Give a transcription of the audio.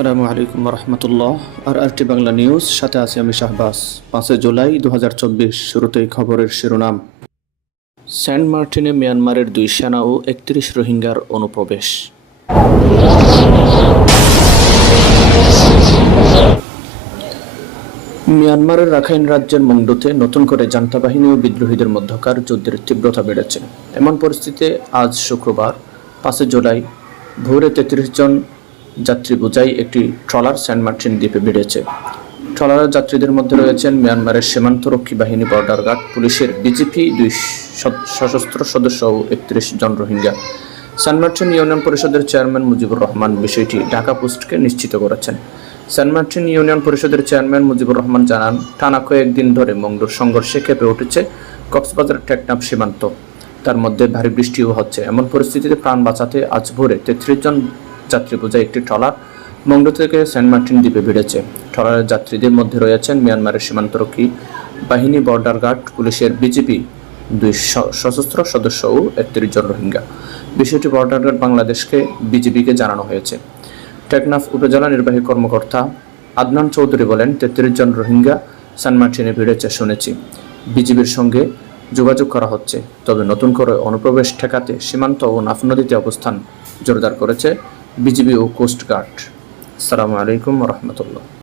আসসালামু আলাইকুম রহমতুল্লাহ। আর বাংলা নিউজ, সাথে আছি আমি শাহবাজ। 5 জুলাই 2024। শুরুতেই খবরের শিরোনাম। সেন্ট মার্টিনে মিয়ানমারের 2 সেনা ও 31 রোহিঙ্গার অনুপ্রবেশ। মিয়ানমারের রাখাইন রাজ্যের মংডুতে নতুন করে জান্তা বাহিনী ও বিদ্রোহীদের মধ্যকার যুদ্ধের তীব্রতা বেড়েছে। এমন পরিস্থিতিতে আজ শুক্রবার 5 জুলাই ভোরে 33 জন যাত্রী বোঝাই একটি ট্রলার সেন্ট মার্টিন দ্বীপে ভিড়েছে। ট্রলারের যাত্রীদের মধ্যে রয়েছেন মিয়ানমারের সীমান্তরক্ষী বাহিনী, বর্ডার গার্ড, পুলিশের বিজিপি 2 সশস্ত্র সদস্য ও 31 জন রোহিঙ্গা। সেন্ট মার্টিন ইউনিয়ন পরিষদের চেয়ারম্যান মুজিবুর রহমান বিষয়টি ঢাকা পোস্টকে নিশ্চিত করেছেন। সেন্ট মার্টিন ইউনিয়ন পরিষদের চেয়ারম্যান মুজিবুর রহমান জানান, টানা কয়েকদিন ধরে মংডুর সংঘর্ষে কেঁপে উঠেছে কক্সবাজার টেকনাফ সীমান্ত। তার মধ্যে ভারী বৃষ্টিও হচ্ছে। এমন পরিস্থিতিতে প্রাণ বাঁচাতে আজ ভোরে 33 জন যাত্রী বোঝাই একটি ট্রলার মংডু থেকে সেন্ট মার্টিন দ্বীপে ভিড়েছে। ট্রলারের যাত্রীদের মধ্যে রয়েছেন মিয়ানমারের সীমান্তরক্ষী বাহিনী, বর্ডার গার্ড, পুলিশের বিজিপি 2 সশস্ত্র সদস্য ও 31 জন রোহিঙ্গা। বিষয়টি বর্ডার গার্ড বাংলাদেশকে বিজিবিকে জানানো হয়েছে। টেকনাফ উপজেলা নির্বাহী কর্মকর্তা আদনান চৌধুরী বলেন, 33 জন রোহিঙ্গা সেন্ট মার্টিনে ভিড়েছে শুনেছি। বিজিবির সঙ্গে যোগাযোগ করা হচ্ছে। তবে নতুন করে অনুপ্রবেশ ঠেকাতে সীমান্ত ও নাফ নদীতে অবস্থান জোরদার করেছে বিজিবি ও কোস্ট গার্ড। আসসালামু আলাইকুম রহমতুল্লাহ।